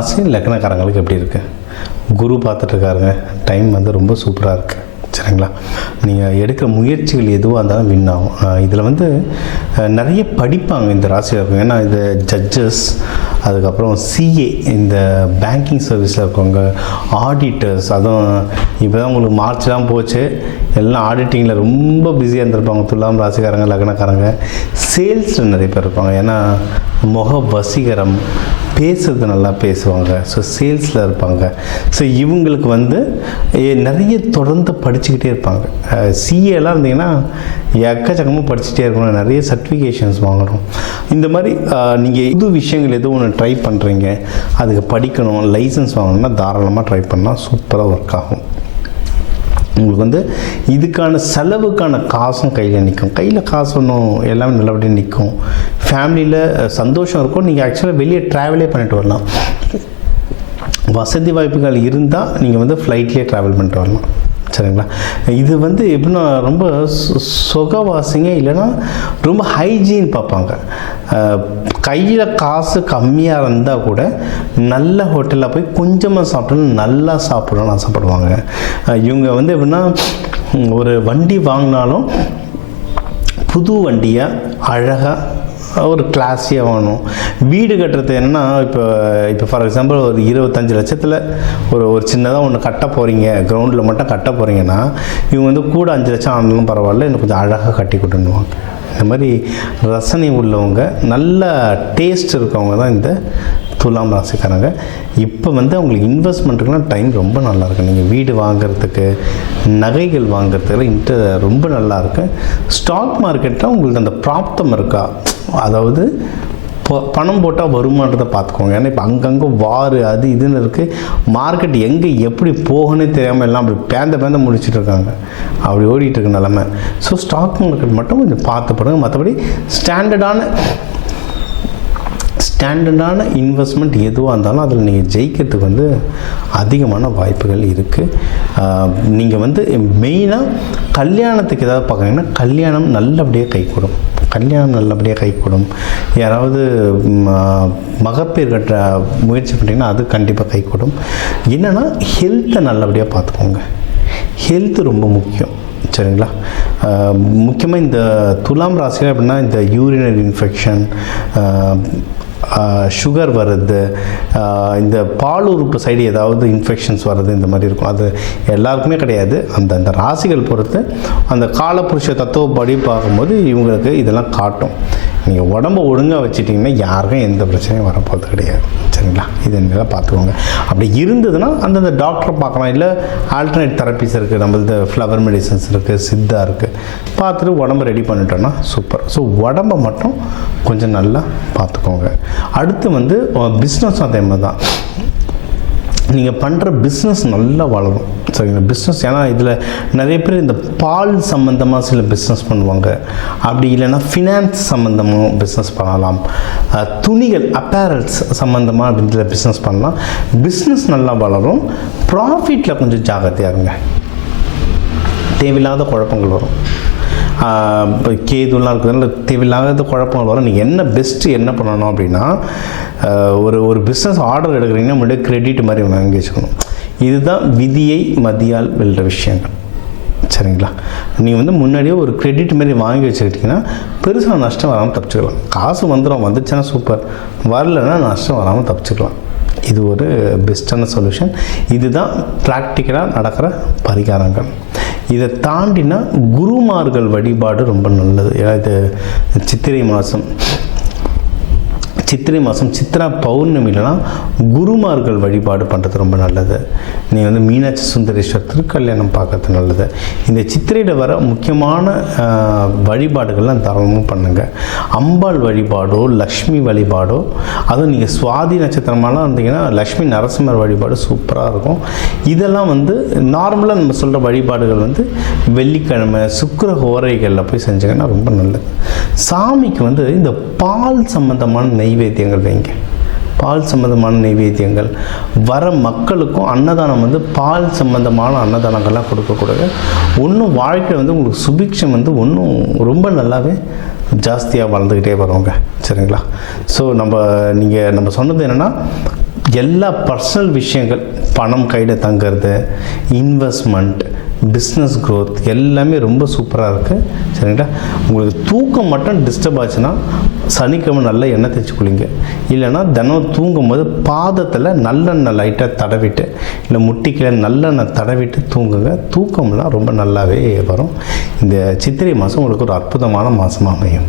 ராசி லக்னக்காரங்களுக்கு எப்படி இருக்குது? குரு பார்த்துட்ருக்காருங்க. டைம் வந்து ரொம்ப சூப்பராக இருக்குது. சரிங்களா? நீங்கள் எடுக்கிற முயற்சிகள் எதுவாக இருந்தாலும் வின் ஆகும். இதில் வந்து நிறைய படிப்பாங்க இந்த ராசியில் இருக்கும். ஏன்னா இந்த ஜட்ஜஸ், அதுக்கப்புறம் சிஏ, இந்த பேங்கிங் சர்வீஸில் இருக்கவங்க, ஆடிட்டர்ஸ், அதுவும் இப்போ தான் உங்களுக்கு மார்ச்லாம் போச்சு, எல்லாம் ஆடிட்டிங்கில் ரொம்ப பிஸியாக இருந்திருப்பாங்க. துலாம் ராசிக்காரங்க, லக்னக்காரங்க. சேல்ஸில் நிறைய பேர் இருப்பாங்க. ஏன்னா முக வசீகரம், பேசுறது நல்லா பேசுவாங்க. ஸோ சேல்ஸில் இருப்பாங்க. ஸோ இவங்களுக்கு வந்து நிறைய தொடர்ந்து படிச்சுக்கிட்டே இருப்பாங்க. சிஏலாம் இருந்தீங்கன்னா எக்கச்சக்கமாக படிச்சுட்டே இருக்கணும், நிறைய சர்டிஃபிகேஷன்ஸ் வாங்கணும். இந்த மாதிரி நீங்கள் புது விஷயங்கள் எதுவும் ஒன்று ட்ரை பண்ணுறீங்க, அதுக்கு படிக்கணும், லைசன்ஸ் வாங்கணும்னா தாராளமாக ட்ரை பண்ணால் சூப்பராக ஒர்க் ஆகும். உங்களுக்கு வந்து இதுக்கான செலவுக்கான காசும் கையில் நிற்கும். கையில் காசு ஒன்றும் எல்லாமே நல்லபடியாக நிற்கும். ஃபேமிலியில் சந்தோஷம் இருக்கும். நீங்கள் ஆக்சுவலாக வெளியே ட்ராவலே பண்ணிட்டு வரலாம். வசதி வாய்ப்புகள் இருந்தால் நீங்கள் வந்து ஃப்ளைட்லேயே ட்ராவல் பண்ணிட்டு வரலாம். சரிங்களா? இது வந்து எப்படின்னா ரொம்ப சொகவாசிங்க, இல்லைன்னா ரொம்ப ஹைஜீன் பார்ப்பாங்க. கையில் காசு கம்மியாக இருந்தால் கூட நல்ல ஹோட்டலில் போய் கொஞ்சமாக சாப்பிட்டோன்னு நல்லா சாப்பிடணும்னு ஆசைப்படுவாங்க. இவங்க வந்து எப்படின்னா ஒரு வண்டி வாங்கினாலும் புது வண்டியாக அழகாக ஒரு கிளாஸியாக வாங்கணும். வீடு கட்டுறது என்னென்னா இப்போ ஃபார் எக்ஸாம்பிள் ஒரு 25 லட்சத்தில் ஒரு சின்னதாக ஒன்று கட்ட போகிறீங்க, கிரவுண்டில் மட்டும் கட்ட போகிறீங்கன்னா இவங்க வந்து கூட 5 லட்சம் ஆனாலும் பரவாயில்ல, இன்னும் கொஞ்சம் அழகாக கட்டி கொடுத்துடுவாங்க. இந்த மாதிரி ரசனை உள்ளவங்க, நல்ல டேஸ்ட் இருக்கவங்க தான் இந்த துலாம் ராசிக்காரங்க. இப்போ வந்து அவங்களுக்கு இன்வெஸ்ட்மெண்ட்டுக்குலாம் டைம் ரொம்ப நல்லாயிருக்கு. நீங்கள் வீடு வாங்கிறதுக்கு, நகைகள் வாங்கிறதுக்கு ரொம்ப நல்லாயிருக்கு. ஸ்டாக் மார்க்கெட்டில் உங்களுக்கு அந்த பிராப்தம் இருக்கா, அதாவது பணம் போட்டால் வருமானத்தை பார்த்துக்கோங்க. ஏன்னா இப்போ அங்கங்கே வார் அது இதுன்னு இருக்குது. மார்க்கெட் எங்கே எப்படி போகணுன்னே தெரியாமல் எல்லாம் அப்படி பேந்த முடிச்சுட்டு இருக்காங்க. அப்படி ஓடிட்டு இருக்க நிலமை. ஸோ ஸ்டாக் மார்க்கெட் மட்டும் கொஞ்சம் பார்த்து போடுங்க. மற்றபடி ஸ்டாண்டர்டான இன்வெஸ்ட்மெண்ட் எதுவாக இருந்தாலும் அதில் நீங்கள் ஜெயிக்கிறதுக்கு வந்து அதிகமான வாய்ப்புகள் இருக்குது. நீங்கள் வந்து மெயினாக கல்யாணத்துக்கு ஏதாவது பார்க்குறீங்கன்னா கல்யாணம் நல்லபடியாக கைகூடும். யாராவது மகப்பேறு கட்ட முயற்சி பண்ணிங்கன்னா அது கண்டிப்பாக கைகூடும். என்னென்னா ஹெல்த்தை நல்லபடியாக பார்த்துக்கோங்க. ஹெல்த்து ரொம்ப முக்கியம். சரிங்களா? முக்கியமாக இந்த துலாம் ராசியில் எப்படின்னா இந்த யூரினரி இன்ஃபெக்ஷன், சுகர் வர்றது, இந்த பால் உறுப்பு சைடு ஏதாவது இன்ஃபெக்ஷன்ஸ் வர்றது, இந்த மாதிரி இருக்கும். அது எல்லாருக்குமே கிடையாது. அந்த ராசிகள் பொறுத்து அந்த காலபுருஷ தத்துவப்படி பார்க்கும்போது இவங்களுக்கு இதெல்லாம் காட்டும். நீங்கள் உடம்பை ஒழுங்காக வச்சுட்டிங்கன்னா யாருக்கும் எந்த பிரச்சனையும் வரப்போகிறது கிடையாது. சரிங்களா? இது என்னெல்லாம் பார்த்துக்கோங்க. அப்படி இருந்ததுன்னா அந்தந்த டாக்டரை பார்க்கலாம். இல்லை ஆல்டர்னேட் தெரப்பிஸ் இருக்குது, நம்மளது ஃப்ளவர் மெடிசன்ஸ் இருக்குது, சித்தா இருக்குது. பார்த்துட்டு உடம்பை ரெடி பண்ணிட்டோன்னா சூப்பர். ஸோ உடம்பை மட்டும் கொஞ்சம் நல்லா பார்த்துக்கோங்க. அடுத்து வந்து பிஸ்னஸ் அதே மாதிரி தான். நீங்கள் பண்ணுற பிஸ்னஸ் நல்லா வளரும். சரிங்களா? பிஸ்னஸ் ஏன்னா இதில் நிறைய பேர் இந்த பால் சம்மந்தமாக சில பிஸ்னஸ் பண்ணுவாங்க. அப்படி இல்லைன்னா ஃபினான்ஸ் சம்மந்தமாக பிஸ்னஸ் பண்ணலாம். துணிகள், அப்பேரல்ஸ் சம்மந்தமாக அப்படின்ற பிஸ்னஸ் பண்ணலாம். பிஸ்னஸ் நல்லா வளரும். ப்ராஃபிட்டில் கொஞ்சம் ஜாகிரதையாக இருங்க. தேவையில்லாத குழப்பங்கள் வரும். இப்போ கேதுலாம் இருக்குதுனால தேவையில்லாத குழப்பங்கள் வரும். நீங்கள் என்ன பெஸ்ட்டு என்ன பண்ணணும் அப்படின்னா, ஒரு பிஸ்னஸ் ஆர்டர் எடுக்கிறீங்கன்னா முன்னாடியே கிரெடிட் மாதிரி வாங்கி வச்சுக்கணும். இதுதான் விதியை மதியால் வெல்ற விஷயங்கள். சரிங்களா? நீங்கள் வந்து முன்னாடியே ஒரு கிரெடிட் மாதிரி வாங்கி வச்சுக்கிட்டிங்கன்னா பெருசாக நஷ்டம் வராமல் தப்பிச்சுக்கலாம். காசு வந்துச்சுன்னா சூப்பர், வரலைன்னா நஷ்டம் வராமல் தப்பிச்சுக்கலாம். இது ஒரு பெஸ்ட்டான சொல்யூஷன். இதுதான் ப்ராக்டிக்கலாக நடக்கிற பரிகாரங்கள். இதை தாண்டினா குருமார்கள் வழிபாடு ரொம்ப நல்லது. ஏன்னா இது சித்திரை மாதம் சித்ரா பௌர்ணமிலாம் குருமார்கள் வழிபாடு பண்ணுறது ரொம்ப நல்லது. நீங்கள் வந்து மீனாட்சி சுந்தரேஸ்வர் திருக்கல்யாணம் பார்க்கறது நல்லது. இந்த சித்திரையில் வர முக்கியமான வழிபாடுகள்லாம் தாராளமாக பண்ணுங்கள். அம்பாள் வழிபாடோ, லக்ஷ்மி வழிபாடோ, அதுவும் நீங்கள் சுவாதி நட்சத்திரமாலாம் இருந்தீங்கன்னா லக்ஷ்மி நரசிம்மர் வழிபாடு சூப்பராக இருக்கும். இதெல்லாம் வந்து நார்மலாக நம்ம சொல்கிற வழிபாடுகள் வந்து வெள்ளிக்கிழமை சுக்கிர ஹோரைகளில் போய் செஞ்சிங்கன்னா ரொம்ப நல்லது. சாமிக்கு வந்து இந்த பால் சம்பந்தமான நெய்வேத்தியங்கள் வைங்க. பால் சம்பந்தமான நைவேத்தியங்கள் வர மக்களுக்கும் அன்னதானம் வந்து பால் சம்பந்தமான அன்னதானங்கள்லாம் கொடுக்கக்கூடாது. ஒன்றும் வாழ்க்கையில் வந்து உங்களுக்கு சுபிக்ஷம் வந்து ஒன்றும் ரொம்ப நல்லாவே ஜாஸ்தியாக வளர்ந்துக்கிட்டே வருவாங்க. சரிங்களா? ஸோ நம்ம சொன்னது என்னென்னா, எல்லா பர்சனல் விஷயங்கள், பணம் கையில் தங்கிறது, இன்வெஸ்ட்மெண்ட், பிஸ்னஸ் க்ரோத் எல்லாமே ரொம்ப சூப்பராக இருக்குது. சரிங்களா? உங்களுக்கு தூக்கம் மட்டும் டிஸ்டர்ப் ஆச்சுன்னா சனிக்கிழமை நல்ல எண்ணெய் தேய்ச்சி குளிங்க. இல்லைன்னா தினம் தூங்கும் போது பாதத்தில் நல்லெண்ணெய் லைட்டாக தடவிட்டு, இல்லை முட்டிக்கீழே நல்லெண்ணெய் தடவிட்டு தூங்குங்க. தூக்கம்லாம் ரொம்ப நல்லாவே வரும். இந்த சித்திரை மாதம் உங்களுக்கு ஒரு அற்புதமான மாதமாக அமையும்.